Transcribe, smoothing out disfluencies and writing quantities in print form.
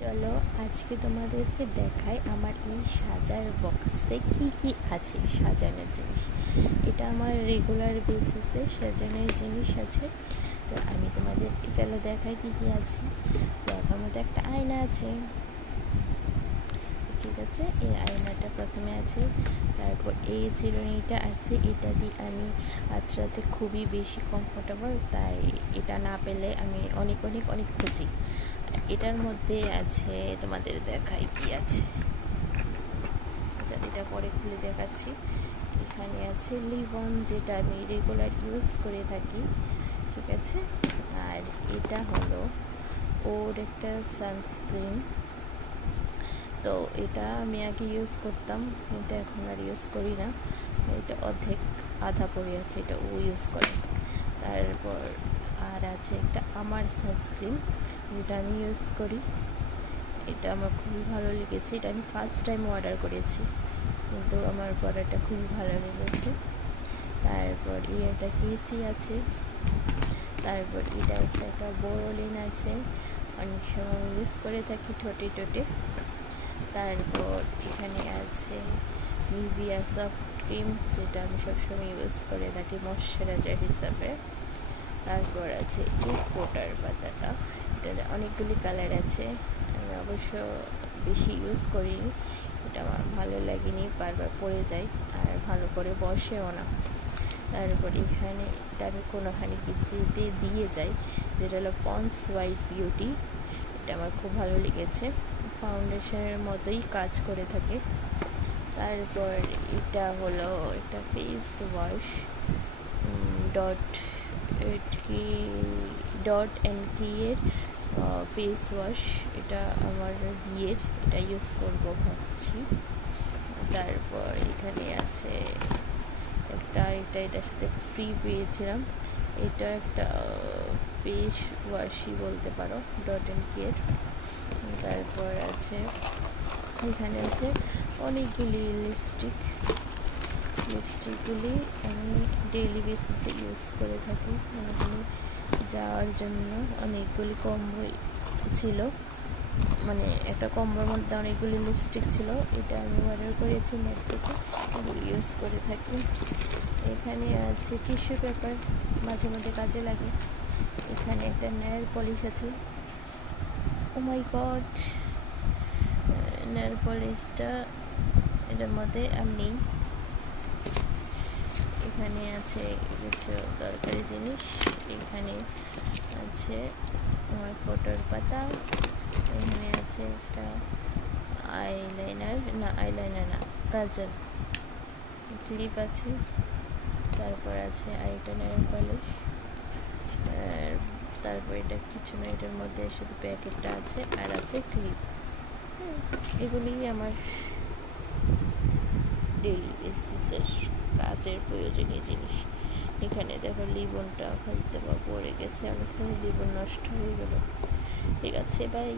চলো আজকে তোমাদেরকে দেখাই আমার এই সাজার বক্সে কি কি আছে সাজানোর জিনিস। এটা আমার রেগুলার বেসিসে সাজানোর জিনিস আছে। তো আমি তোমাদের চলো দেখাই কি কি আছে। দেখার মতো একটা আয়না আছে, ঠিক আছে। এই আয়নাটা প্রথমে আছে, তারপর এই চিরুনিটা আছে। এটা দিয়ে আমি আজ রাতে খুবই বেশি কমফোর্টেবল, তাই এটা না পেলে আমি অনেক অনেক অনেক খুঁজি। এটার মধ্যে আছে, তোমাদের দেখাই কি আছে, আচ্ছা এটা পরে খুলে দেখাচ্ছি। এখানে আছে লিভন, যেটা আমি রেগুলার ইউজ করে থাকি, ঠিক আছে। আর এটা হলো ওর একটা সানস্ক্রিন। তো এটা আমি আগে ইউজ করতাম, কিন্তু এখন আর ইউজ করি না। এটা আধা পড়ে আছে, এটা ও ইউজ করে। তারপর আর আছে একটা আমার সানস্ক্রিন, যেটা আমি ইউজ করি। এটা আমার খুবই ভালো লেগেছে। এটা আমি ফার্স্ট টাইম অর্ডার করেছি, কিন্তু আমার প্রোডাক্টটা খুবই ভালো লেগেছে। তারপর একটা কেচি আছে। তারপর এটা আছে একটা বোরোলিন আছে, অনেক সময় ইউজ করে থাকি ঠোঁটে। তারপর এখানে আছে নিভিয়া সফট ক্রিম, যেটা আমি সবসময় ইউজ করে থাকি ময়শ্চারাইজার হিসাবে। তারপর আছে এই পোটার পাতাটা, এটাতে অনেকগুলি কালার আছে। আমি অবশ্য বেশি ইউজ করিনি, এটা আমার ভালো লাগেনি, বারবার পড়ে যায় আর ভালো করে বসেও না। তারপর এখানে এটা আমি কোনোখানে কিছুতে দিয়ে যাই, যেটা হলো পন্ডস হোয়াইট বিউটি। এটা আমার খুব ভালো লেগেছে, ফাউন্ডেশনের মতোই কাজ করে থাকে। তারপর এটা হলো একটা ফেস ওয়াশ, ডট অ্যান্ড কি এর ফেস ওয়াশ। এটা আমার বিয়ের, এটা ইউজ করবো ভাবছি। তারপর এখানে আছে একটা, এটার সাথে ফ্রি পেয়েছিলাম। এটা একটা ফেস ওয়াশই বলতে পারো, ডট অ্যান্ড কি এর। তারপর আছে এখানে আছে অনেকগুলি লিপস্টিকগুলি আমি ডেইলি বেসিসে ইউজ করে থাকি। অনেকগুলি যাওয়ার জন্য অনেকগুলি কম্বো ছিল, মানে একটা কম্বোর মধ্যে অনেকগুলি লিপস্টিক ছিল। এটা আমি অর্ডার করেছি নেট থেকে, এগুলো ইউজ করে থাকি। এখানে আছে টিস্যু পেপার, মাঝে মাঝে কাজে লাগে। এখানে একটা নেল পলিশ আছে, ও মাই গড, নেল পলিশটা এটার মধ্যে আমি নেই। এখানে আছে কিছু দরকারি জিনিস। এখানে আছে আমার ফটোর পাতা। এখানে আছে একটা আইলাইনার না কাজল ক্লিপ আছে। তারপর আছে আরেকটা নেল পলিশ। তারপর এটা কিছু না, এটার মধ্যে শুধু প্যাকেটটা আছে, আর আছে ক্লিপ। এগুলি আমার ডেইলি বেসিসের কাজের প্রয়োজনীয় জিনিস। এখানে দেখো লিবনটা হয়তো বা পড়ে গেছে, অনেকক্ষণ লিবন নষ্ট হয়ে গেল। ঠিক আছে, বাই।